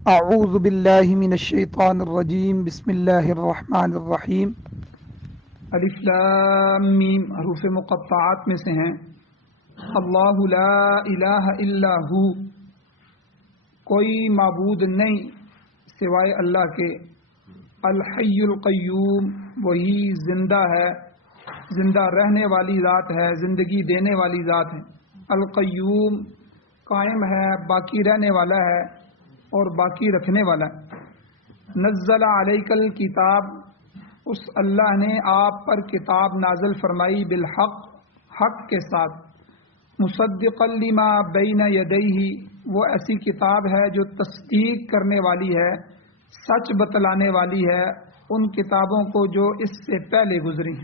اعوذ باللہ من الشیطان الرجیم بسم اللہ الرحمن الرحیم الف لام میم حروف مقطعات میں سے ہیں۔ اللہ لا الہ الا ہو، کوئی معبود نہیں سوائے اللہ کے۔ الحی القیوم، وہی زندہ ہے، زندہ رہنے والی ذات ہے، زندگی دینے والی ذات ہے۔ القیوم، قائم ہے، باقی رہنے والا ہے اور باقی رکھنے والا ہے۔ نزل علیک الکتاب، اس اللہ نے آپ پر کتاب نازل فرمائی، بالحق، حق کے ساتھ۔ مصدقا لما بین یدیہ، وہ ایسی کتاب ہے جو تصدیق کرنے والی ہے، سچ بتلانے والی ہے ان کتابوں کو جو اس سے پہلے گزری۔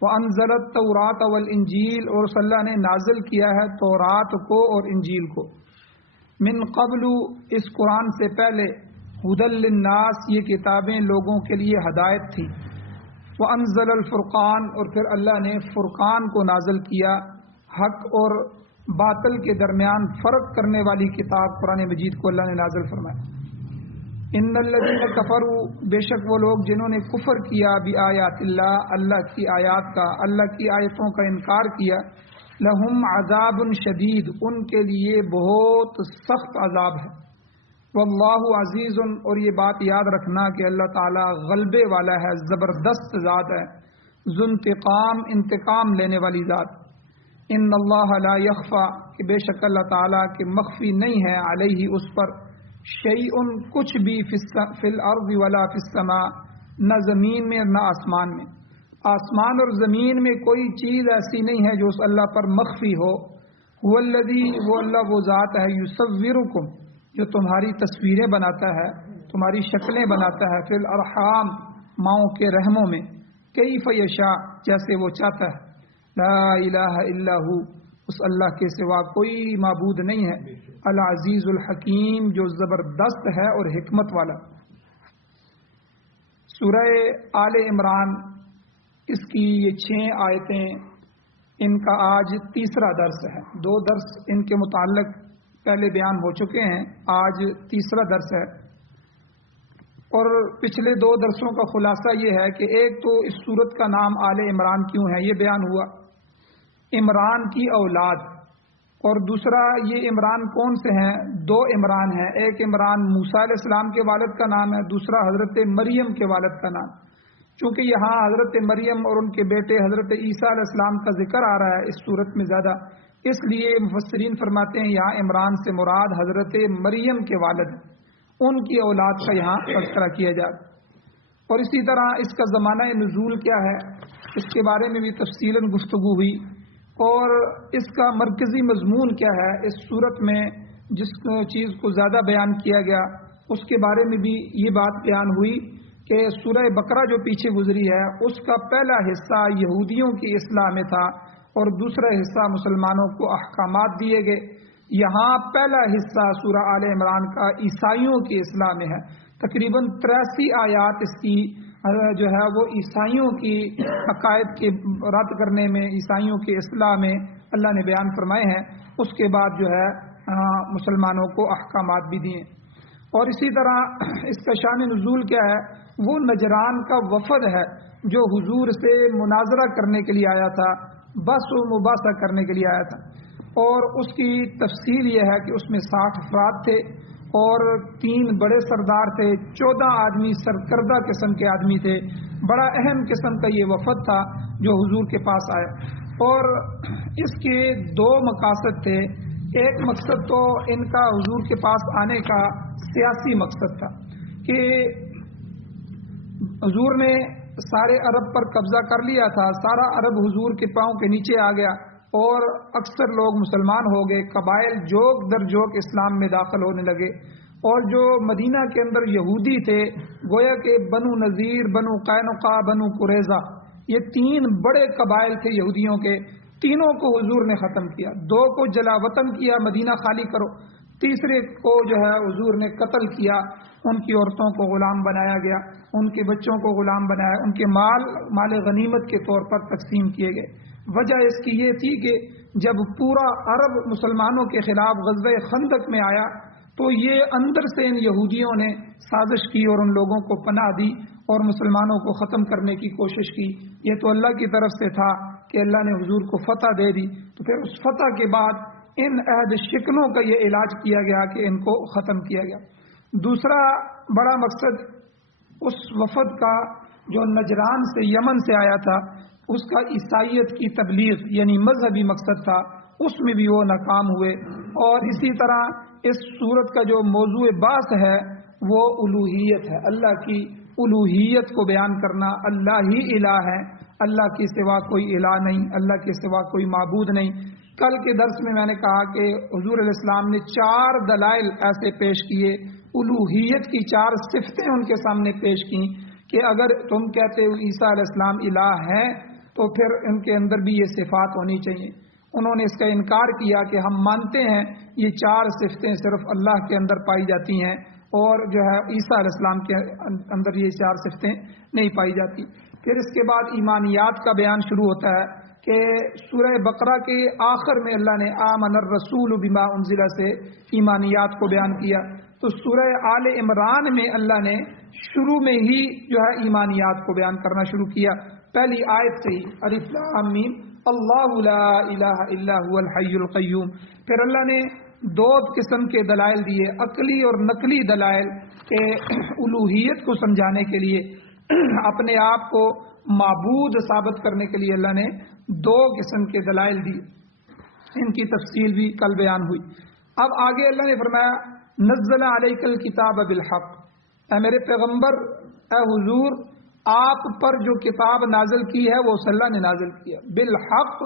وانزل التوراۃ والانجیل، اور صلی اللہ نے نازل کیا ہے تورات کو اور انجیل کو۔ من قبل، اس قرآن سے پہلے، ہدی للناس، یہ کتابیں لوگوں کے لیے ہدایت تھی۔ وانزل الفرقان، اور پھر اللہ نے فرقان کو نازل کیا، حق اور باطل کے درمیان فرق کرنے والی کتاب قرآن مجید کو اللہ نے نازل فرمایا۔ ان الذین کفروا، بے شک وہ لوگ جنہوں نے کفر کیا، بآیات اللہ، اللہ کی آیات کا، اللہ کی آیتوں کا انکار کیا، لہم عذاب شدید، ان کے لیے بہت سخت عذاب ہے۔ واللہ عزیز، اور یہ بات یاد رکھنا کہ اللہ تعالی غلبے والا ہے، زبردست ذات ہے، ذو انتقام، انتقام لینے والی ذات۔ ان اللہ لا یخفا، کہ بے شک اللہ تعالی کے مخفی نہیں ہے، علیہ، اس پر، شیء، کچھ بھی، فی الارض ولا فی السماء، نہ زمین میں نہ آسمان میں۔ آسمان اور زمین میں کوئی چیز ایسی نہیں ہے جو اس اللہ پر مخفی ہو۔ هو الذی، وہ اللہ وہ ذات ہے، یصورکم، جو تمہاری تصویریں بناتا ہے، تمہاری شکلیں بناتا ہے، فی الارحام، ماؤں کے رحموں میں، کیف یشاء، جیسے وہ چاہتا ہے۔ لا الہ الا ہو، اس اللہ کے سوا کوئی معبود نہیں ہے۔ العزیز الحکیم، جو زبردست ہے اور حکمت والا۔ سورہ آل عمران، اس کی یہ 6 آیتیں، ان کا آج تیسرا درس ہے۔ 2 درس ان کے متعلق پہلے بیان ہو چکے ہیں، آج تیسرا درس ہے۔ اور پچھلے 2 درسوں کا خلاصہ یہ ہے کہ ایک تو اس سورت کا نام آل عمران کیوں ہے، یہ بیان ہوا، عمران کی اولاد، اور دوسرا یہ عمران کون سے ہیں، 2 عمران ہیں، ایک عمران موسیٰ علیہ السلام کے والد کا نام ہے، دوسرا حضرت مریم کے والد کا نام۔ چونکہ یہاں حضرت مریم اور ان کے بیٹے حضرت عیسیٰ علیہ السلام کا ذکر آ رہا ہے اس صورت میں زیادہ، اس لیے مفسرین فرماتے ہیں یہاں عمران سے مراد حضرت مریم کے والد ہیں، ان کی اولاد کا یہاں تذکرہ کیا جائے۔ اور اسی طرح اس کا زمانہ نزول کیا ہے، اس کے بارے میں بھی تفصیلاً گفتگو ہوئی، اور اس کا مرکزی مضمون کیا ہے اس صورت میں، جس چیز کو زیادہ بیان کیا گیا اس کے بارے میں بھی یہ بات بیان ہوئی کہ سورہ بقرہ جو پیچھے گزری ہے اس کا پہلا حصہ یہودیوں کی اصلاح میں تھا اور دوسرا حصہ مسلمانوں کو احکامات دیے گئے۔ یہاں پہلا حصہ سورہ آل عمران کا عیسائیوں کی اصلاح میں ہے، تقریباً 83 آیات اس کی جو ہے وہ عیسائیوں کی عقائد کے رد کرنے میں، عیسائیوں کی اصلاح میں اللہ نے بیان فرمائے ہیں۔ اس کے بعد جو ہے مسلمانوں کو احکامات بھی دیے۔ اور اسی طرح اس کا شان نزول کیا ہے، وہ نجران کا وفد ہے جو حضور سے مناظرہ کرنے کے لیے آیا تھا، بس و مباحثہ کرنے کے لیے آیا تھا، اور اس کی تفصیل یہ ہے کہ اس میں 60 افراد تھے اور 3 بڑے سردار تھے، 14 آدمی سرکردہ قسم کے آدمی تھے۔ بڑا اہم قسم کا یہ وفد تھا جو حضور کے پاس آئے، اور اس کے 2 مقاصد تھے۔ ایک مقصد تو ان کا حضور کے پاس آنے کا سیاسی مقصد تھا کہ حضور نے سارے عرب پر قبضہ کر لیا تھا، سارا عرب حضور کے پاؤں کے نیچے آ گیا اور اکثر لوگ مسلمان ہو گئے، قبائل جوک در جوک اسلام میں داخل ہونے لگے، اور جو مدینہ کے اندر یہودی تھے، گویا کہ بنو نذیر، بنو قینقاع، بنو قریظہ، یہ 3 بڑے قبائل تھے یہودیوں کے، تینوں کو حضور نے ختم کیا، 2 کو جلا وطن کیا، مدینہ خالی کرو، تیسرے کو جو ہے حضور نے قتل کیا، ان کی عورتوں کو غلام بنایا گیا، ان کے بچوں کو غلام بنایا، ان کے مال غنیمت کے طور پر تقسیم کیے گئے۔ وجہ اس کی یہ تھی کہ جب پورا عرب مسلمانوں کے خلاف غزوہ خندق میں آیا تو یہ اندر سے ان یہودیوں نے سازش کی اور ان لوگوں کو پناہ دی اور مسلمانوں کو ختم کرنے کی کوشش کی. یہ تو اللہ کی طرف سے تھا کہ اللہ نے حضور کو فتح دے دی. تو پھر اس فتح کے بعد ان عہد شکنوں کا یہ علاج کیا گیا کہ ان کو ختم کیا گیا. دوسرا بڑا مقصد اس وفد کا جو نجران سے یمن سے آیا تھا اس کا عیسائیت کی تبلیغ یعنی مذہبی مقصد تھا، اس میں بھی وہ ناکام ہوئے. اور اسی طرح اس صورت کا جو موضوع بحث ہے وہ الوہیت ہے، اللہ کی الوہیت کو بیان کرنا. اللہ ہی الہ ہے، اللہ کے سوا کوئی الہ نہیں، اللہ کے سوا کوئی معبود نہیں. کل کے درس میں میں نے کہا کہ حضور علیہ السلام نے 4 دلائل ایسے پیش کیے، الوہیت کی 4 صفتیں ان کے سامنے پیش کی کہ اگر تم کہتے ہو عیسیٰ علیہ السلام الہ ہے تو پھر ان کے اندر بھی یہ صفات ہونی چاہیے. انہوں نے اس کا انکار کیا کہ ہم مانتے ہیں یہ 4 صفتیں صرف اللہ کے اندر پائی جاتی ہیں اور جو ہے عیسیٰ علیہ السلام کے اندر یہ 4 صفتیں نہیں پائی جاتی. پھر اس کے بعد ایمانیات کا بیان شروع ہوتا ہے کہ سورہ بقرہ کے آخر میں اللہ نے آمن الرسول بما انزل سے ایمانیات کو بیان کیا. تو سورہ آل عمران میں اللہ نے شروع میں ہی جو ہے ایمانیات کو بیان کرنا شروع کیا. پہلی آیت سے ہی الف لام میم اللہ لا الہ الا هو الحی القیوم. پھر اللہ نے 2 قسم کے دلائل دیے، عقلی اور نقلی دلائل کہ الوہیت کو سمجھانے کے لیے، اپنے آپ کو معبود ثابت کرنے کے لیے اللہ نے 2 قسم کے دلائل دی. ان کی تفصیل بھی کل بیان ہوئی. اب آگے اللہ نے فرمایا نزل علیک الکتاب بالحق، اے میرے پیغمبر، اے حضور، آپ پر جو کتاب نازل کی ہے وہ اللہ نے نازل کیا بالحق،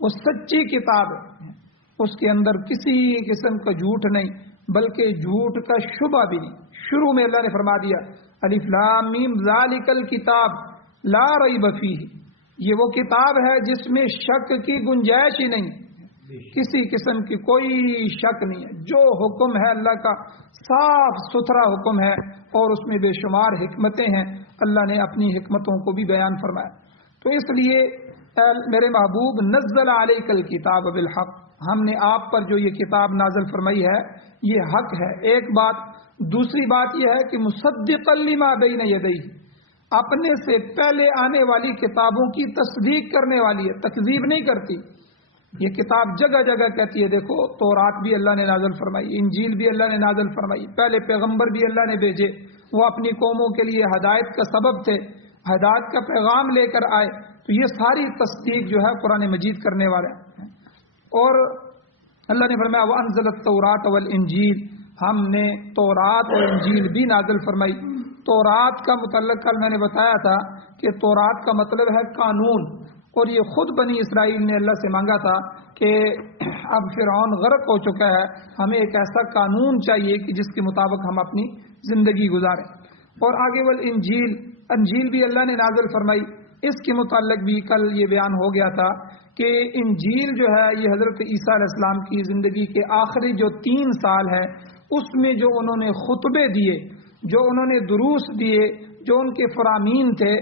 وہ سچی کتاب ہے، اس کے اندر کسی قسم کا جھوٹ نہیں بلکہ جھوٹ کا شبہ بھی نہیں. شروع میں اللہ نے فرما دیا الف لام میم ذالک الکتاب لا ریب فیہ، یہ وہ کتاب ہے جس میں شک کی گنجائش ہی نہیں، کسی قسم کی کوئی شک نہیں ہے. جو حکم ہے اللہ کا صاف ستھرا حکم ہے اور اس میں بے شمار حکمتیں ہیں. اللہ نے اپنی حکمتوں کو بھی بیان فرمایا. تو اس لیے میرے محبوب نزل علیک الکتاب بالحق، ہم نے آپ پر جو یہ کتاب نازل فرمائی ہے یہ حق ہے. ایک بات. دوسری بات یہ ہے کہ مصدقا لما بین یدیہ، اپنے سے پہلے آنے والی کتابوں کی تصدیق کرنے والی ہے، تکذیب نہیں کرتی. یہ کتاب جگہ جگہ کہتی ہے دیکھو تورات بھی اللہ نے نازل فرمائی، انجیل بھی اللہ نے نازل فرمائی، پہلے پیغمبر بھی اللہ نے بھیجے، وہ اپنی قوموں کے لیے ہدایت کا سبب تھے، ہدایت کا پیغام لے کر آئے. تو یہ ساری تصدیق جو ہے قرآن مجید کرنے والے ہیں. اور اللہ نے فرمایا وَأَنزَلَ التَّوْرَاةَ وَالْإِنجِيلَ، ہم نے تورات اور انجیل بھی نازل فرمائی. تورات کا متعلق کل میں نے بتایا تھا کہ تورات کا مطلب ہے قانون، اور یہ خود بنی اسرائیل نے اللہ سے مانگا تھا کہ اب فرعون غرق ہو چکا ہے، ہمیں ایک ایسا قانون چاہیے کہ جس کے مطابق ہم اپنی زندگی گزاریں. اور آگے والانجیل، انجیل بھی اللہ نے نازل فرمائی. اس کے متعلق بھی کل یہ بیان ہو گیا تھا کہ انجیل جو ہے یہ حضرت عیسیٰ علیہ السلام کی زندگی کے آخری جو 3 سال ہے اس میں جو انہوں نے خطبے دیے، جو انہوں نے دروس دیے، جو ان کے فرامین تھے،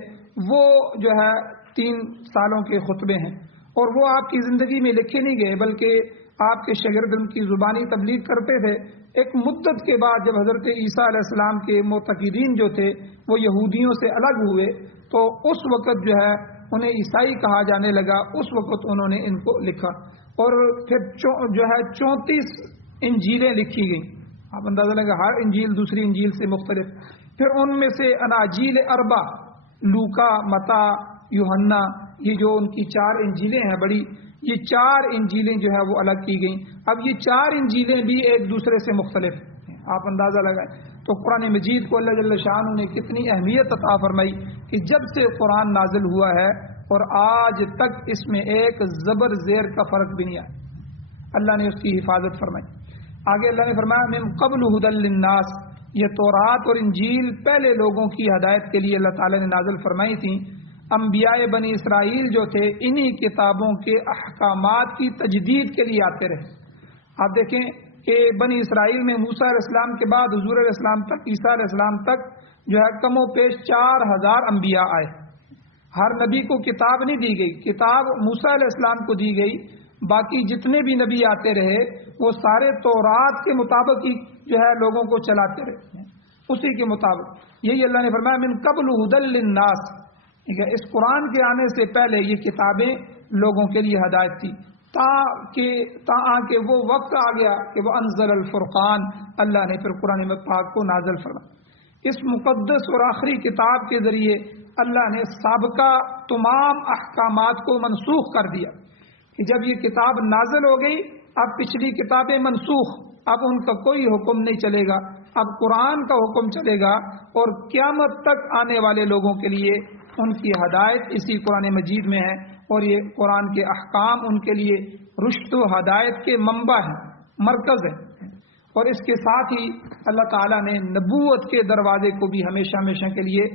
وہ جو ہے 3 سالوں کے خطبے ہیں. اور وہ آپ کی زندگی میں لکھے نہیں گئے بلکہ آپ کے شاگرد ان کی زبانی تبلیغ کرتے تھے. ایک مدت کے بعد جب حضرت عیسیٰ علیہ السلام کے معتقدین جو تھے وہ یہودیوں سے الگ ہوئے تو اس وقت جو ہے انہیں عیسائی کہا جانے لگا. اس وقت انہوں نے ان کو لکھا اور پھر جو ہے 34 انجیلیں لکھی گئیں. آپ اندازہ لگا ہر انجیل دوسری انجیل سے مختلف. پھر ان میں سے اناجیل اربع، لوکا، متی، یوحنا، یہ جو ان کی 4 انجیلیں ہیں بڑی، یہ 4 انجیلیں جو ہے وہ الگ کی گئیں. اب یہ 4 انجیلیں بھی ایک دوسرے سے مختلف ہیں. آپ اندازہ لگائیں تو قرآن مجید کو اللہ جل شانہ نے کتنی اہمیت عطا فرمائی کہ جب سے قرآن نازل ہوا ہے اور آج تک اس میں ایک زبر زیر کا فرق بھی نہیں آیا. اللہ نے اس کی حفاظت فرمائی. آگے اللہ نے فرمایا من قبل ھدی للناس، یہ تورات اور انجیل پہلے لوگوں کی ہدایت کے لیے اللہ تعالی نے نازل فرمائی تھیں. انبیاء بنی اسرائیل جو تھے انہی کتابوں کے احکامات کی تجدید کے لیے آتے رہے. آپ دیکھیں کہ بنی اسرائیل میں موسیٰ علیہ السلام کے بعد حضور علیہ السلام تک، عیسیٰ علیہ السلام تک جو ہے کم و بیش 4000 انبیاء آئے. ہر نبی کو کتاب نہیں دی گئی. کتاب موسیٰ علیہ السلام کو دی گئی باقی جتنے بھی نبی آتے رہے وہ سارے تورات کے مطابق ہی جو ہے لوگوں کو چلاتے رہے، اسی کے مطابق۔ یہی اللہ نے فرمایا من قبل ھدی للناس، ٹھیک ہے، اس قرآن کے آنے سے پہلے یہ کتابیں لوگوں کے لیے ہدایت تھی، تاکہ وہ وقت آ گیا کہ وہ انزل الفرقان، اللہ نے پھر قرآن پاک کو نازل فرمایا۔ اس مقدس اور آخری کتاب کے ذریعے اللہ نے سابقہ تمام احکامات کو منسوخ کر دیا کہ جب یہ کتاب نازل ہو گئی اب پچھلی کتابیں منسوخ، اب ان کا کوئی حکم نہیں چلے گا، اب قرآن کا حکم چلے گا، اور قیامت تک آنے والے لوگوں کے لیے ان کی ہدایت اسی قرآن مجید میں ہے، اور یہ قرآن کے احکام ان کے لیے رشد و ہدایت کے منبع ہیں، مرکز ہے۔ اور اس کے ساتھ ہی اللہ تعالیٰ نے نبوت کے دروازے کو بھی ہمیشہ ہمیشہ کے لیے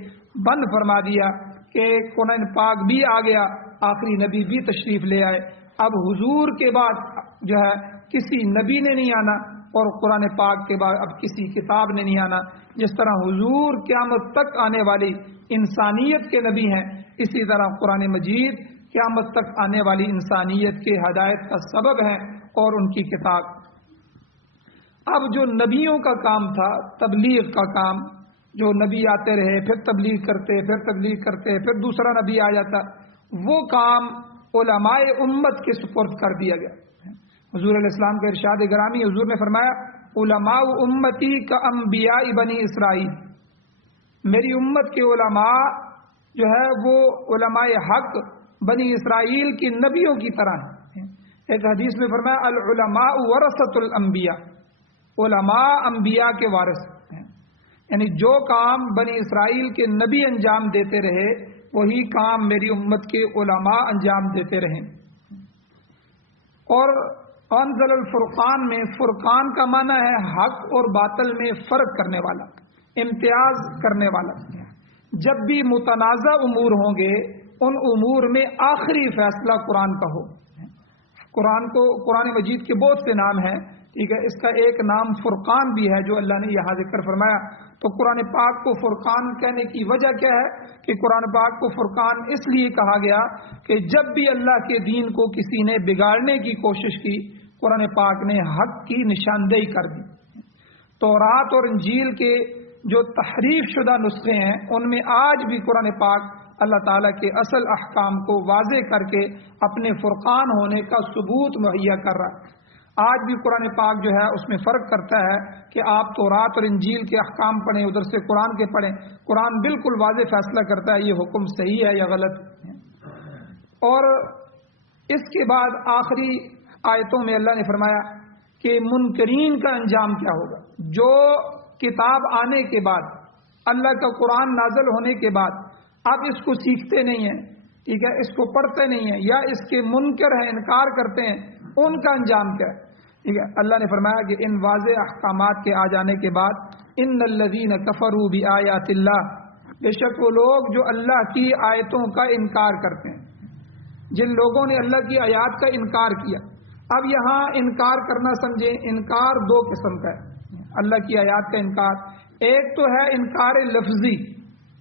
بند فرما دیا کہ قرآن پاک بھی آ گیا، آخری نبی بھی تشریف لے آئے، اب حضور کے بعد جو ہے کسی نبی نے نہیں آنا، اور قرآن پاک کے بعد اب کسی کتاب نے نہیں آنا۔ جس طرح حضور قیامت تک آنے والی انسانیت کے نبی ہیں، اسی طرح قرآن مجید قیامت تک آنے والی انسانیت کے ہدایت کا سبب ہے اور ان کی کتاب۔ اب جو نبیوں کا کام تھا، تبلیغ کا کام، جو نبی آتے رہے پھر تبلیغ کرتے پھر دوسرا نبی آ جاتا، وہ کام علماء امت کے سپرد کر دیا گیا۔ حضور علیہ السلام کا ارشاد گرامی، حضور نے فرمایا علماء امتی کا انبیاء بنی اسرائیل، میری امت کے علماء جو ہے وہ علماء حق بنی اسرائیل کی نبیوں کی طرح ہیں۔ ایک حدیث میں فرمایا العلماء ورثۃ الانبیاء، علماء انبیاء کے وارث ہیں، یعنی جو کام بنی اسرائیل کے نبی انجام دیتے رہے وہی کام میری امت کے علماء انجام دیتے رہے۔ اور انزل الفرقان میں فرقان کا معنی ہے حق اور باطل میں فرق کرنے والا، امتیاز کرنے والا۔ جب بھی متنازع امور ہوں گے ان امور میں آخری فیصلہ قرآن کا ہو۔ قرآن مجید کے بہت سے نام ہیں، ٹھیک ہے، اس کا ایک نام فرقان بھی ہے جو اللہ نے یہاں ذکر فرمایا۔ تو قرآن پاک کو فرقان کہنے کی وجہ کیا ہے کہ قرآن پاک کو فرقان اس لیے کہا گیا کہ جب بھی اللہ کے دین کو کسی نے بگاڑنے کی کوشش کی قرآن پاک نے حق کی نشاندہی کر دی۔ تورات اور انجیل کے جو تحریف شدہ نسخے ہیں ان میں آج بھی قرآن پاک اللہ تعالیٰ کے اصل احکام کو واضح کر کے اپنے فرقان ہونے کا ثبوت مہیا کر رہا ہے۔ آج بھی قرآن پاک جو ہے اس میں فرق کرتا ہے کہ آپ تورات اور انجیل کے احکام پڑھیں، ادھر سے قرآن کے پڑھیں، قرآن بالکل واضح فیصلہ کرتا ہے یہ حکم صحیح ہے یا غلط ہے۔ اور اس کے بعد آخری آیتوں میں اللہ نے فرمایا کہ منکرین کا انجام کیا ہوگا، جو کتاب آنے کے بعد اللہ کا قرآن نازل ہونے کے بعد اب اس کو سیکھتے نہیں ہیں، ٹھیک ہے، اس کو پڑھتے نہیں ہیں یا اس کے منکر ہیں، انکار کرتے ہیں، ان کا انجام کیا ہے، ٹھیک ہے۔ اللہ نے فرمایا کہ ان واضح احکامات کے آ جانے کے بعد ان الذین کفروا بآیات اللہ، بے شک وہ لوگ جو اللہ کی آیتوں کا انکار کرتے ہیں، جن لوگوں نے اللہ کی آیات کا انکار کیا۔ اب یہاں انکار کرنا سمجھیں، انکار دو قسم کا ہے اللہ کی آیات کا انکار۔ ایک تو ہے انکار لفظی،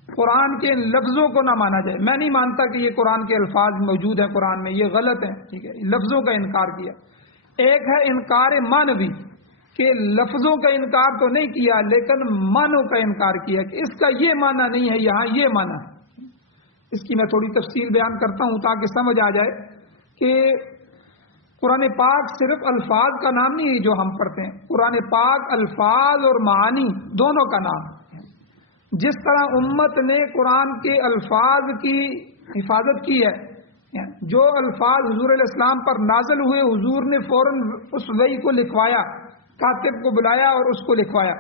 قرآن کے ان لفظوں کو نہ مانا جائے، میں نہیں مانتا کہ یہ قرآن کے الفاظ موجود ہیں قرآن میں، یہ غلط ہیں، ٹھیک ہے، لفظوں کا انکار کیا۔ ایک ہے انکار معنوی کہ لفظوں کا انکار تو نہیں کیا لیکن معنوں کا انکار کیا کہ اس کا یہ معنی نہیں ہے، یہاں یہ معنی ہے۔ اس کی میں تھوڑی تفصیل بیان کرتا ہوں تاکہ سمجھ آ جائے کہ قرآن پاک صرف الفاظ کا نام نہیں ہے جو ہم پڑھتے ہیں، قرآن پاک الفاظ اور معانی دونوں کا نام ہے۔ جس طرح امت نے قرآن کے الفاظ کی حفاظت کی ہے، جو الفاظ حضور علیہ السلام پر نازل ہوئے حضور نے فوراً اس وحی کو لکھوایا، کاتب کو بلایا اور اس کو لکھوایا،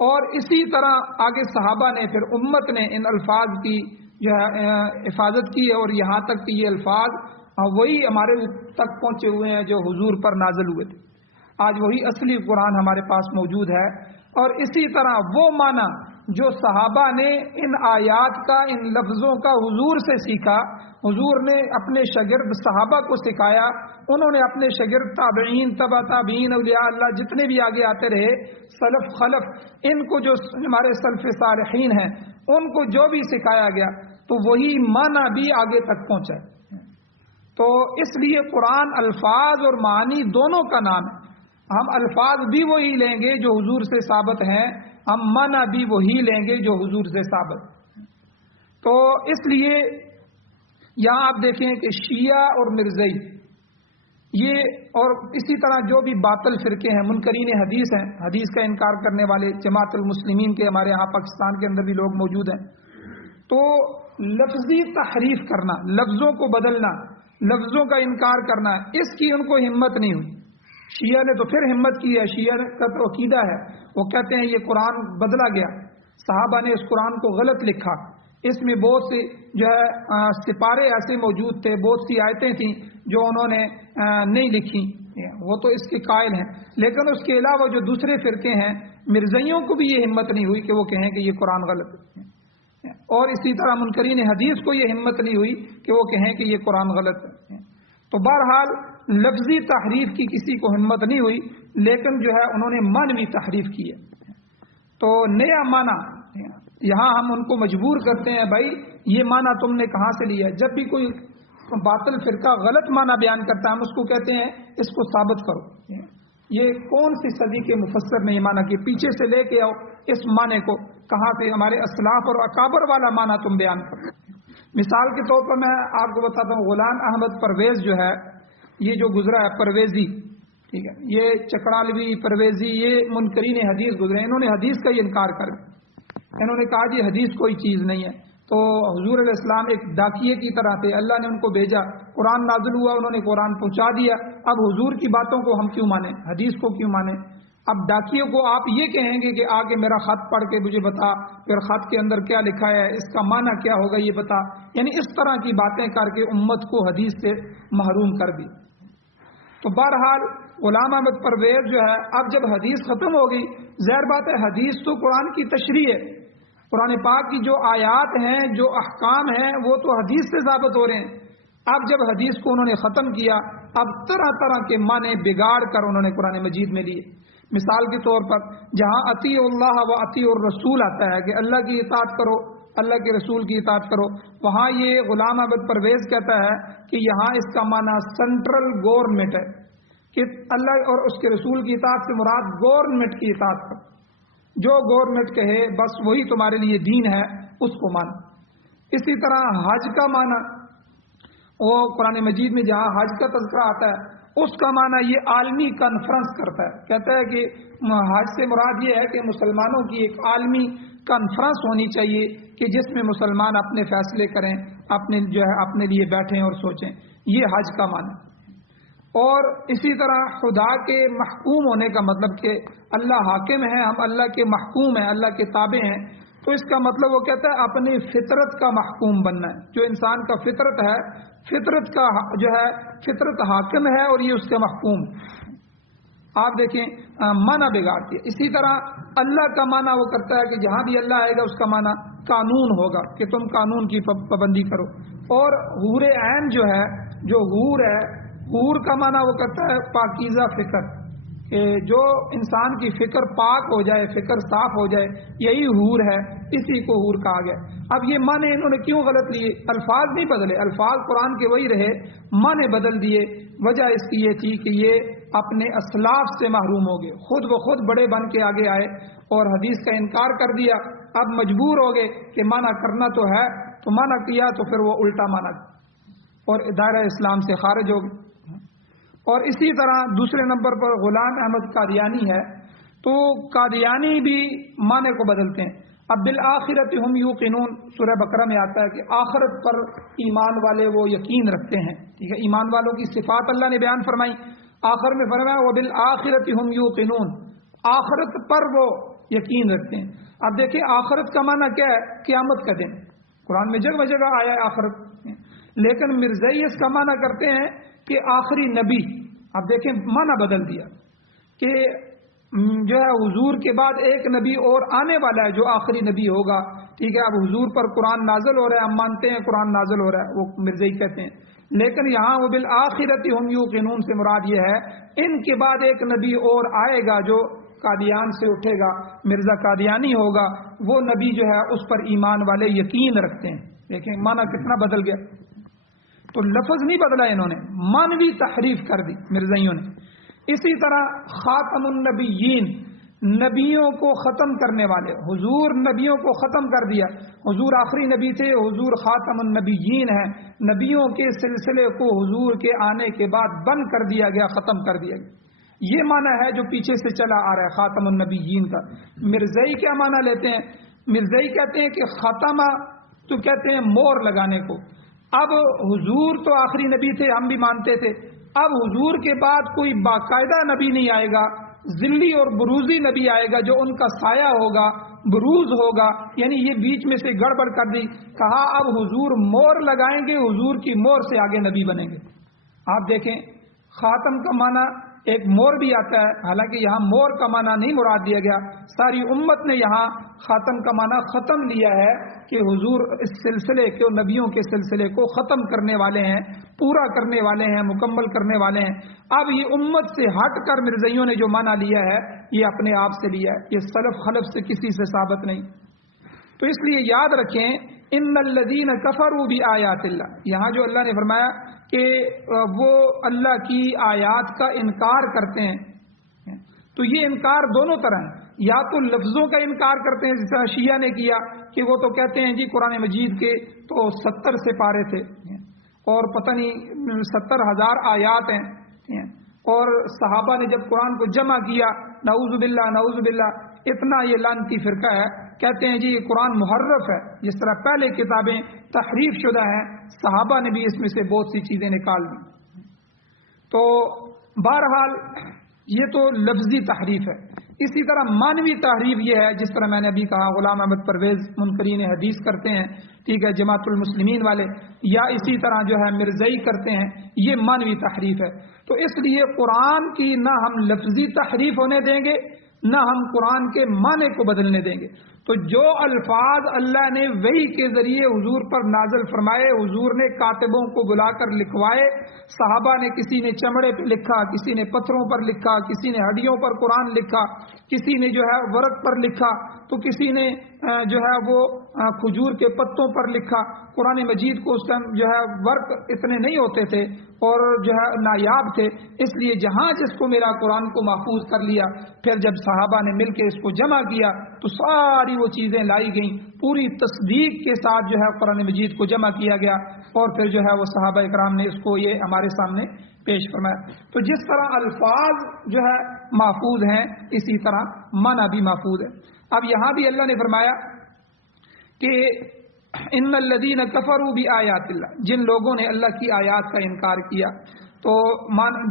اور اسی طرح آگے صحابہ نے پھر امت نے ان الفاظ کی جو ہے حفاظت کی ہے، اور یہاں تک کہ یہ الفاظ وہی ہمارے تک پہنچے ہوئے ہیں جو حضور پر نازل ہوئے تھے۔ آج وہی اصلی قرآن ہمارے پاس موجود ہے، اور اسی طرح وہ معنی جو صحابہ نے ان آیات کا، ان لفظوں کا حضور سے سیکھا، حضور نے اپنے شاگرد صحابہ کو سکھایا، انہوں نے اپنے شاگرد تابعین، تبع تابعین، اولیاء اللہ جتنے بھی آگے آتے رہے، سلف خلف، ان کو جو ہمارے سلف صالحین ہیں ان کو جو بھی سکھایا گیا تو وہی معنی بھی آگے تک پہنچا۔ تو اس لیے قرآن الفاظ اور معنی دونوں کا نام ہے. ہم الفاظ بھی وہی لیں گے جو حضور سے ثابت ہیں، ہم معنی بھی وہی لیں گے جو حضور سے ثابت. تو اس لیے یہاں آپ دیکھیں کہ شیعہ اور مرزئی یہ اور اسی طرح جو بھی باطل فرقے ہیں، منکرین حدیث ہیں، حدیث کا انکار کرنے والے، جماعت المسلمین کے ہمارے ہاں پاکستان کے اندر بھی لوگ موجود ہیں. تو لفظی تحریف کرنا، لفظوں کو بدلنا، لفظوں کا انکار کرنا، اس کی ان کو ہمت نہیں ہوئی. شیعہ نے تو پھر ہمت کی ہے، شیعہ کا تو عقیدہ ہے، وہ کہتے ہیں یہ قرآن بدلا گیا، صحابہ نے اس قرآن کو غلط لکھا، اس میں بہت سے جو ہے سپارے ایسے موجود تھے، بہت سی آیتیں تھیں جو انہوں نے نہیں لکھی، وہ تو اس کے قائل ہیں. لیکن اس کے علاوہ جو دوسرے فرقے ہیں، مرزائیوں کو بھی یہ ہمت نہیں ہوئی کہ وہ کہیں کہ یہ قرآن غلط ہے، اور اسی طرح منکرین حدیث کو یہ ہمت نہیں ہوئی کہ وہ کہیں کہ یہ قرآن غلط ہے. تو بہرحال لفظی تحریف کی کسی کو ہمت نہیں ہوئی، لیکن جو ہے انہوں نے معنوی تحریف کی ہے. تو نیا معنی یہاں ہم ان کو مجبور کرتے ہیں، بھائی یہ معنی تم نے کہاں سے لیا ہے. جب بھی کوئی باطل فرقہ غلط معنی بیان کرتا ہے، ہم اس کو کہتے ہیں اس کو ثابت کرو. یہ کون سی صدی کے مفسر نے یہ معنی کہ پیچھے سے لے کے آؤ اس معنی کو، کہاں سے ہمارے اسلاف اور اکابر والا معنی تم بیان کرو. مثال کے طور پر میں آپ کو بتاتا ہوں، غلام احمد پرویز جو ہے، یہ جو گزرا ہے پرویزی، ٹھیک ہے، یہ چکڑالوی پرویزی، یہ منکرین حدیث گزرے. انہوں نے حدیث کا یہ انکار کر دیا، انہوں نے کہا جی حدیث کوئی چیز نہیں ہے. تو حضور علیہ السلام ایک ڈاکیے کی طرح تھے، اللہ نے ان کو بھیجا، قرآن نازل ہوا، انہوں نے قرآن پہنچا دیا. اب حضور کی باتوں کو ہم کیوں مانیں، حدیث کو کیوں مانیں؟ اب ڈاکیے کو آپ یہ کہیں گے کہ آ کے میرا خط پڑھ کے مجھے بتا، پھر خط کے اندر کیا لکھا ہے، اس کا معنی کیا ہوگا یہ بتا. یعنی اس طرح کی باتیں کر کے امت کو حدیث سے محروم کر دی. تو بہرحال غلام احمد پرویز جو ہے، اب جب حدیث ختم ہو گئی، ظاہر بات ہے حدیث تو قرآن کی تشریح ہے، قرآن پاک کی جو آیات ہیں، جو احکام ہیں، وہ تو حدیث سے ثابت ہو رہے ہیں. اب جب حدیث کو انہوں نے ختم کیا، اب طرح طرح کے معنی بگاڑ کر انہوں نے قرآن مجید میں لیے. مثال کے طور پر جہاں اطیع اللہ و اطیع الرسول آتا ہے کہ اللہ کی اطاعت کرو، اللہ کے رسول کی اطاعت کرو، وہاں یہ غلام احمد پرویز کہتا ہے کہ یہاں اس کا معنی سینٹرل گورنمنٹ ہے، کہ اللہ اور اس کے رسول کی اطاعت سے مراد گورنمنٹ کی اطاعت کرو، جو گورنمنٹ کہے بس وہی تمہارے لیے دین ہے، اس کو مانو. اسی طرح حج کا معنی، وہ قرآن مجید میں جہاں حج کا تذکرہ آتا ہے، اس کا معنی یہ عالمی کانفرنس کرتا ہے. کہتا ہے کہ حج سے مراد یہ ہے کہ مسلمانوں کی ایک عالمی کانفرنس ہونی چاہیے کہ جس میں مسلمان اپنے فیصلے کریں، اپنے جو ہے اپنے لیے بیٹھیں اور سوچیں. یہ حج کا معنی. اور اسی طرح خدا کے محکوم ہونے کا مطلب کہ اللہ حاکم ہے، ہم اللہ کے محکوم ہیں، اللہ کے تابع ہیں. تو اس کا مطلب وہ کہتا ہے اپنی فطرت کا محکوم بننا ہے. جو انسان کا فطرت ہے، فطرت کا جو ہے فطرت حاکم ہے اور یہ اس کا محکوم. آپ دیکھیں معنی بگاڑتی ہے. اسی طرح اللہ کا معنی وہ کرتا ہے کہ جہاں بھی اللہ آئے گا اس کا معنی قانون ہوگا کہ تم قانون کی پابندی کرو. اور حور عین جو ہے، جو حور ہے، حور کا معنی وہ کرتا ہے پاکیزہ فکر، کہ جو انسان کی فکر پاک ہو جائے، فکر صاف ہو جائے، یہی حور ہے، اسی کو حور کہا گیا. اب یہ معنی انہوں نے کیوں غلط لیے؟ الفاظ نہیں بدلے، الفاظ قرآن کے وہی رہے، معنی بدل دیے. وجہ اس کی یہ تھی کہ یہ اپنے اسلاف سے محروم ہو گئے، خود بخود بڑے بن کے آگے آئے اور حدیث کا انکار کر دیا. اب مجبور ہو گئے کہ معنی کرنا تو ہے، تو معنی کیا تو پھر وہ الٹا معنی اور دائرہ اسلام سے خارج ہو گئے. اور اسی طرح دوسرے نمبر پر غلام احمد قادیانی ہے. تو قادیانی بھی معنی کو بدلتے ہیں. اب بالآخرت ہم یوقنون، سورہ بقرہ میں آتا ہے کہ آخرت پر ایمان والے وہ یقین رکھتے ہیں. ٹھیک ہے، ایمان والوں کی صفات اللہ نے بیان فرمائی، آخر میں فرمایا وبالآخرت ہم یوقنون، آخرت پر وہ یقین رکھتے ہیں. اب دیکھیں آخرت کا معنی کیا ہے؟ قیامت کا دن. قرآن میں جگہ جگہ آیا ہے آخرت، لیکن مرزائی اس کا معنی کرتے ہیں کہ آخری نبی. اب دیکھیں معنی بدل دیا کہ جو ہے حضور کے بعد ایک نبی اور آنے والا ہے جو آخری نبی ہوگا. ٹھیک ہے، اب حضور پر قرآن نازل ہو رہا ہے، ہم مانتے ہیں قرآن نازل ہو رہا ہے، وہ مرزائی کہتے ہیں. لیکن یہاں وہ بالآخرت ہم یوقنون سے مراد یہ ہے ان کے بعد ایک نبی اور آئے گا جو قادیان سے اٹھے گا، مرزا قادیانی ہوگا، وہ نبی جو ہے اس پر ایمان والے یقین رکھتے ہیں. دیکھیں معنی کتنا بدل گیا. تو لفظ نہیں بدلا انہوں نے، مانوی تحریف کر دی مرزائیوں نے۔ اسی طرح خاتم النبیین، نبیوں کو ختم کرنے والے، حضور نبیوں کو ختم کر دیا، حضور آخری نبی تھے، حضور خاتم النبیین ہیں، نبیوں کے سلسلے کو حضور کے آنے کے بعد بند کر دیا گیا، ختم کر دیا گیا۔ یہ معنی ہے جو پیچھے سے چلا آ رہا ہے خاتم النبیین کا۔ مرزائی کیا معنی لیتے ہیں؟ مرزائی کہتے ہیں کہ ختمہ تو کہتے ہیں مور لگانے کو۔ اب حضور تو آخری نبی تھے، ہم بھی مانتے تھے، اب حضور کے بعد کوئی باقاعدہ نبی نہیں آئے گا، ذلی اور بروزی نبی آئے گا جو ان کا سایہ ہوگا، بروز ہوگا، یعنی یہ بیچ میں سے گڑبڑ کر دی۔ کہا اب حضور مور لگائیں گے، حضور کی مور سے آگے نبی بنیں گے۔ آپ دیکھیں خاتم کا معنی ایک مور بھی آتا ہے، حالانکہ یہاں مور کا معنی نہیں مراد دیا گیا، ساری امت نے یہاں خاتم کا معنی ختم لیا ہے کہ حضور اس سلسلے کے، نبیوں کے سلسلے کو ختم کرنے والے ہیں، پورا کرنے والے ہیں، مکمل کرنے والے ہیں۔ اب یہ امت سے ہٹ کر مرزائیوں نے جو معنی لیا ہے یہ اپنے آپ سے لیا ہے، یہ سلف خلف سے کسی سے ثابت نہیں۔ تو اس لیے یاد رکھیں ان الذین کفروا بآیات اللہ، یہاں جو اللہ نے فرمایا کہ وہ اللہ کی آیات کا انکار کرتے ہیں، تو یہ انکار دونوں طرح ہے، یا تو لفظوں کا انکار کرتے ہیں جس طرح شیعہ نے کیا کہ وہ تو کہتے ہیں جی قرآن مجید کے تو 70 سپارے تھے اور پتہ نہیں 70,000 آیات ہیں، اور صحابہ نے جب قرآن کو جمع کیا، نعوذ باللہ اتنا یہ لعنتی فرقہ ہے، کہتے ہیں جی یہ قرآن محرف ہے، جس طرح پہلے کتابیں تحریف شدہ ہیں، صحابہ نے بھی اس میں سے بہت سی چیزیں نکال دی۔ تو بہرحال یہ تو لفظی تحریف ہے۔ اسی طرح مانوی تحریف یہ ہے، جس طرح میں نے ابھی کہا غلام احمد پرویز منکرین حدیث کرتے ہیں، ٹھیک ہے، جماعت المسلمین والے، یا اسی طرح جو ہے مرزائی کرتے ہیں، یہ مانوی تحریف ہے۔ تو اس لیے قرآن کی نہ ہم لفظی تحریف ہونے دیں گے، نہ ہم قرآن کے معنی کو بدلنے دیں گے۔ تو جو الفاظ اللہ نے وحی کے ذریعے حضور پر نازل فرمائے، حضور نے کاتبوں کو بلا کر لکھوائے، صحابہ نے کسی نے چمڑے پہ لکھا، کسی نے پتھروں پر لکھا، کسی نے ہڈیوں پر قرآن لکھا، کسی نے جو ہے ورق پر لکھا، تو کسی نے جو ہے وہ کھجور کے پتوں پر لکھا۔ قرآن مجید کو اس ٹائم جو ہے ورق اتنے نہیں ہوتے تھے اور جو ہے نایاب تھے، اس لیے جہاں جس کو میرا قرآن کو محفوظ کر لیا۔ پھر جب صحابہ نے مل کے اس کو جمع کیا تو ساری وہ چیزیں لائی گئیں، پوری تصدیق کے ساتھ جو ہے قرآن مجید کو جمع کیا گیا، اور پھر جو ہے وہ صحابہ اکرام نے اس کو یہ ہمارے سامنے پیش فرمایا۔ تو جس طرح الفاظ جو ہے محفوظ ہیں، اسی طرح معنی بھی محفوظ ہے۔ اب یہاں بھی اللہ نے فرمایا کہ ان الذین کفروا بآیات اللہ، جن لوگوں نے اللہ کی آیات کا انکار کیا، تو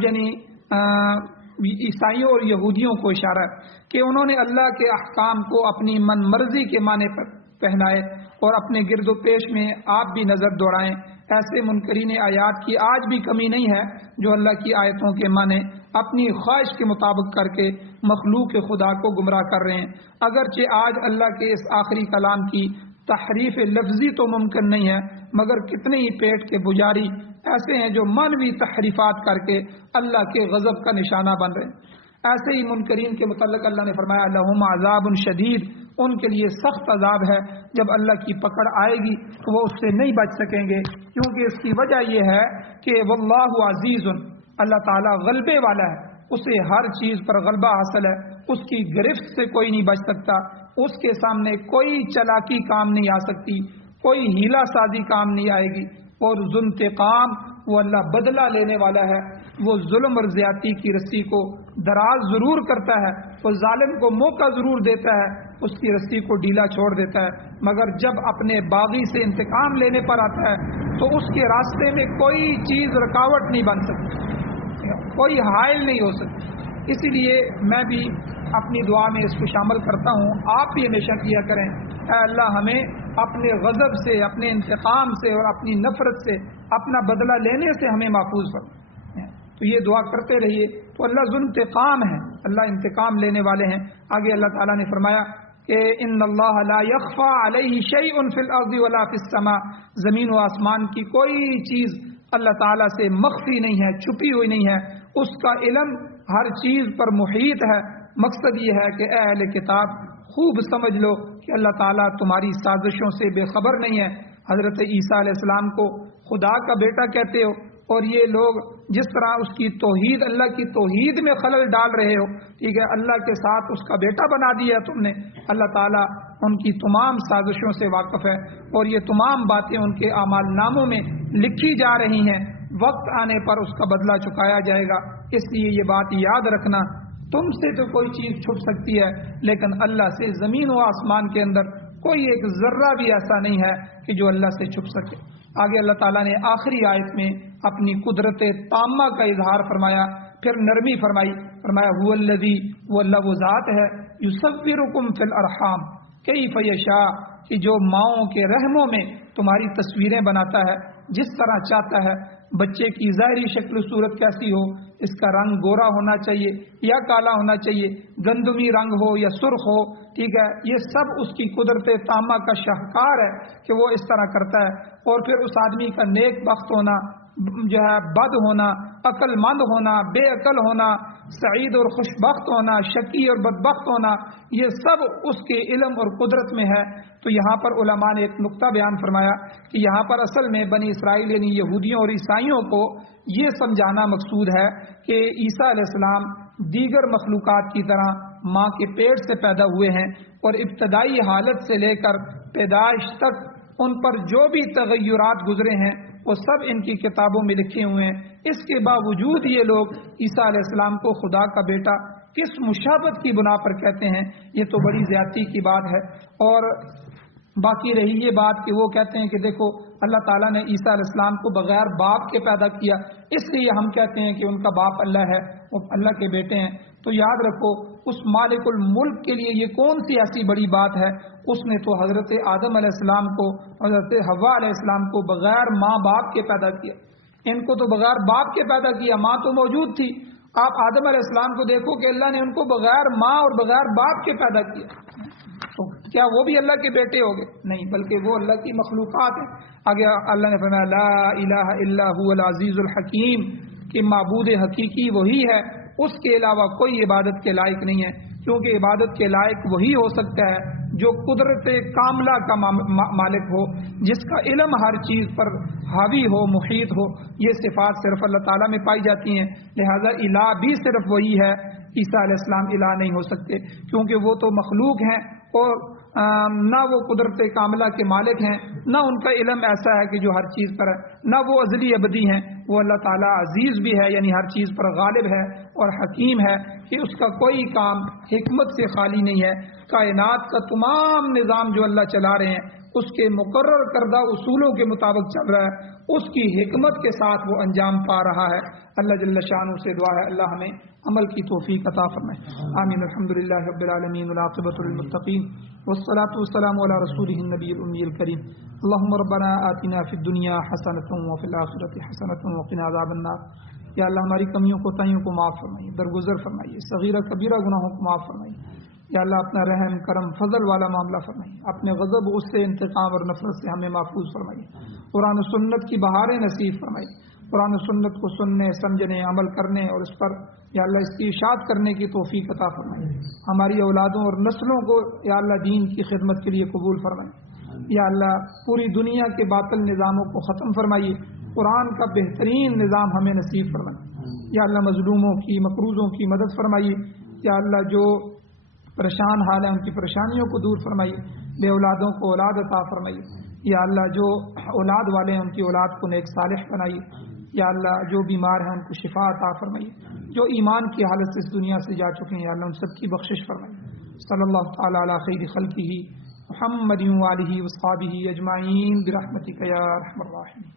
یعنی عیسائیوں اور یہودیوں کو اشارہ ہے کہ انہوں نے اللہ کے احکام کو اپنی من مرضی کے معنی پر پہنائے اور اپنے گرد و پیش میں آپ بھی نظر دوڑائیں۔ ایسے منکرین آیات کی آج بھی کمی نہیں ہے جو اللہ کی آیتوں کے معنی اپنی خواہش کے مطابق کر کے مخلوق خدا کو گمراہ کر رہے ہیں۔ اگرچہ آج اللہ کے اس آخری کلام کی تحریف لفظی تو ممکن نہیں ہے، مگر کتنے ہی پیٹ کے پجاری ایسے ہیں جو مانوی تحریفات کر کے اللہ کے غضب کا نشانہ بن رہے ہیں۔ ایسے ہی منکرین کے متعلق اللہ نے فرمایا لہم عذاب شدید، ان کے لیے سخت عذاب ہے، جب اللہ کی پکڑ آئے گی تو وہ اس سے نہیں بچ سکیں گے، کیونکہ اس کی وجہ یہ ہے کہ واللہ عزیز، اللہ تعالیٰ غلبے والا ہے، اسے ہر چیز پر غلبہ حاصل ہے، اس کی گرفت سے کوئی نہیں بچ سکتا، اس کے سامنے کوئی چلاکی کام نہیں آ سکتی، کوئی ہیلا سازی کام نہیں آئے گی، اور ذو انتقام، وہ اللہ بدلہ لینے والا ہے، وہ ظلم اور زیادتی کی رسی کو دراز ضرور کرتا ہے، وہ ظالم کو موقع ضرور دیتا ہے، اس کی رسی کو ڈھیلا چھوڑ دیتا ہے، مگر جب اپنے باغی سے انتقام لینے پر آتا ہے تو اس کے راستے میں کوئی چیز رکاوٹ نہیں بن سکتی، کوئی حائل نہیں ہو سکتی۔ اسی لیے میں بھی اپنی دعا میں اس کو شامل کرتا ہوں، آپ بھی ہمیشہ کیا کریں، اے اللہ ہمیں اپنے غضب سے، اپنے انتقام سے اور اپنی نفرت سے، اپنا بدلہ لینے سے ہمیں محفوظ فرما۔ تو یہ دعا کرتے رہیے۔ تو اللہ ذو انتقام ہے، اللہ انتقام لینے والے ہیں۔ آگے اللہ تعالیٰ نے فرمایا کہ ان اللہ لا یخفی علیہ شیء فی الارض ولا فی السماء، زمین و آسمان کی کوئی چیز اللہ تعالیٰ سے مخفی نہیں ہے، چھپی ہوئی نہیں ہے، اس کا علم ہر چیز پر محیط ہے۔ مقصد یہ ہے کہ اے اہل کتاب خوب سمجھ لو کہ اللہ تعالیٰ تمہاری سازشوں سے بے خبر نہیں ہے۔ حضرت عیسیٰ علیہ السلام کو خدا کا بیٹا کہتے ہو، اور یہ لوگ جس طرح اس کی توحید، اللہ کی توحید میں خلل ڈال رہے ہو، ٹھیک ہے، اللہ کے ساتھ اس کا بیٹا بنا دیا تم نے۔ اللہ تعالیٰ ان کی تمام سازشوں سے واقف ہے، اور یہ تمام باتیں ان کے اعمال ناموں میں لکھی جا رہی ہیں، وقت آنے پر اس کا بدلہ چکایا جائے گا۔ اس لیے یہ بات یاد رکھنا، تم سے تو کوئی چیز چھپ سکتی ہے، لیکن اللہ سے زمین و آسمان کے اندر کوئی ایک ذرہ بھی ایسا نہیں ہے کہ جو اللہ سے چھپ سکے۔ آگے اللہ تعالیٰ نے آخری آیت میں اپنی قدرت تامہ کا اظہار فرمایا، پھر نرمی فرمائی، فرمایا هو الذی، وہ اللہ وہ ذات ہے، یصورکم فی الارحام کیف یشاء، کہ جو ماؤں کے رحموں میں تمہاری تصویریں بناتا ہے جس طرح چاہتا ہے۔ بچے کی ظاہری شکل و صورت کیسی ہو، اس کا رنگ گورا ہونا چاہیے یا کالا ہونا چاہیے، گندمی رنگ ہو یا سرخ ہو، ٹھیک ہے، یہ سب اس کی قدرت تامہ کا شاہکار ہے کہ وہ اس طرح کرتا ہے۔ اور پھر اس آدمی کا نیک بخت ہونا، جو ہے بد ہونا، عقل مند ہونا، بے عقل ہونا، سعید اور خوشبخت ہونا، شقی اور بدبخت ہونا، یہ سب اس کے علم اور قدرت میں ہے۔ تو یہاں پر علماء نے ایک نقطہ بیان فرمایا کہ یہاں پر اصل میں بنی اسرائیل یعنی یہودیوں اور عیسائیوں کو یہ سمجھانا مقصود ہے کہ عیسیٰ علیہ السلام دیگر مخلوقات کی طرح ماں کے پیٹ سے پیدا ہوئے ہیں، اور ابتدائی حالت سے لے کر پیدائش تک ان پر جو بھی تغیرات گزرے ہیں وہ سب ان کی کتابوں میں لکھے ہوئے ہیں۔ اس کے باوجود یہ لوگ عیسیٰ علیہ السلام کو خدا کا بیٹا کس مشابہت کی بنا پر کہتے ہیں، یہ تو بڑی زیادتی کی بات ہے۔ اور باقی رہی یہ بات کہ وہ کہتے ہیں کہ دیکھو اللہ تعالیٰ نے عیسیٰ علیہ السلام کو بغیر باپ کے پیدا کیا، اس لیے ہم کہتے ہیں کہ ان کا باپ اللہ ہے، وہ اللہ کے بیٹے ہیں۔ تو یاد رکھو اس مالک الملک کے لیے یہ کون سی ایسی بڑی بات ہے، اس نے تو حضرت آدم علیہ السلام کو، حضرت حوا علیہ السلام کو بغیر ماں باپ کے پیدا کیا، ان کو تو بغیر باپ کے پیدا کیا، ماں تو موجود تھی۔ آپ آدم علیہ السلام کو دیکھو کہ اللہ نے ان کو بغیر ماں اور بغیر باپ کے پیدا کیا، تو کیا وہ بھی اللہ کے بیٹے ہو گئے؟ نہیں، بلکہ وہ اللہ کی مخلوقات ہیں۔ آگے اللہ نے فرمایا لا الہ الا هو العزیز الحکیم، کہ معبود حقیقی وہی ہے، اس کے علاوہ کوئی عبادت کے لائق نہیں ہے، کیونکہ عبادت کے لائق وہی ہو سکتا ہے جو قدرت کاملہ کا مالک ہو، جس کا علم ہر چیز پر حاوی ہو، محیط ہو۔ یہ صفات صرف اللہ تعالیٰ میں پائی جاتی ہیں، لہذا الہ بھی صرف وہی ہے۔ عیسیٰ علیہ السلام الہ نہیں ہو سکتے، کیونکہ وہ تو مخلوق ہیں، اور نہ وہ قدرت کاملہ کے مالک ہیں، نہ ان کا علم ایسا ہے کہ جو ہر چیز پر ہے، نہ وہ ازلی ابدی ہیں۔ وہ اللہ تعالیٰ عزیز بھی ہے، یعنی ہر چیز پر غالب ہے، اور حکیم ہے کہ اس کا کوئی کام حکمت سے خالی نہیں ہے۔ کائنات کا تمام نظام جو اللہ چلا رہے ہیں اس کے مقرر کردہ اصولوں کے مطابق چل رہا ہے، اس کی حکمت کے ساتھ وہ انجام پا رہا ہے۔ اللہ جل شانہ سے دعا ہے اللہ ہمیں عمل کی توفیق عطا فرمائے، آمین۔ الحمدللہ رب العالمین والعاقبۃ للمتقین والصلاة والسلام علی رسولہ النبی الامی الکریم۔ اللہم ربنا آتنا فی الدنیا حسنۃ وفی الآخرۃ حسنۃ وقنا عذاب النار۔ یا اللہ ہماری کمیوں کوتاہیوں کو معاف فرمائیے، درگزر فرمائیے، صغیرہ کبیرہ گناہوں کو معاف فرمائیے۔ یا اللہ اپنا رحم کرم فضل والا معاملہ فرمائیے، اپنے غضب غصے انتقام اور نفرت سے ہمیں محفوظ فرمائیے۔ قرآن و سنت کی بہاریں نصیب فرمائیے، قرآن و سنت کو سننے، سمجھنے، عمل کرنے اور اس پر یا اللہ اس کی اشاعت کرنے کی توفیق عطا فرمائیے۔ ہماری اولادوں اور نسلوں کو یا اللہ دین کی خدمت کے لیے قبول فرمائیے۔ یا اللہ پوری دنیا کے باطل نظاموں کو ختم فرمائیے، قرآن کا بہترین نظام ہمیں نصیب فرمائیے۔ یا اللہ مظلوموں کی، مقروضوں کی مدد فرمائیے۔ یا اللہ جو پریشان حال ہیں ان کی پریشانیوں کو دور فرمائیے، بے اولادوں کو اولاد عطا فرمائیے۔ یا اللہ جو اولاد والے ہیں ان کی اولاد کو نیک صالح بنائیے۔ یا اللہ جو بیمار ہیں ان کو شفا عطا فرمائیے، جو ایمان کی حالت سے اس دنیا سے جا چکے ہیں یا اللہ ان سب کی بخشش فرمائیے۔ صلی اللہ تعالی علی خیر خلقہ محمد وآلہ وصحبہ اجمعین برحمتک یا ارحم الراحمین۔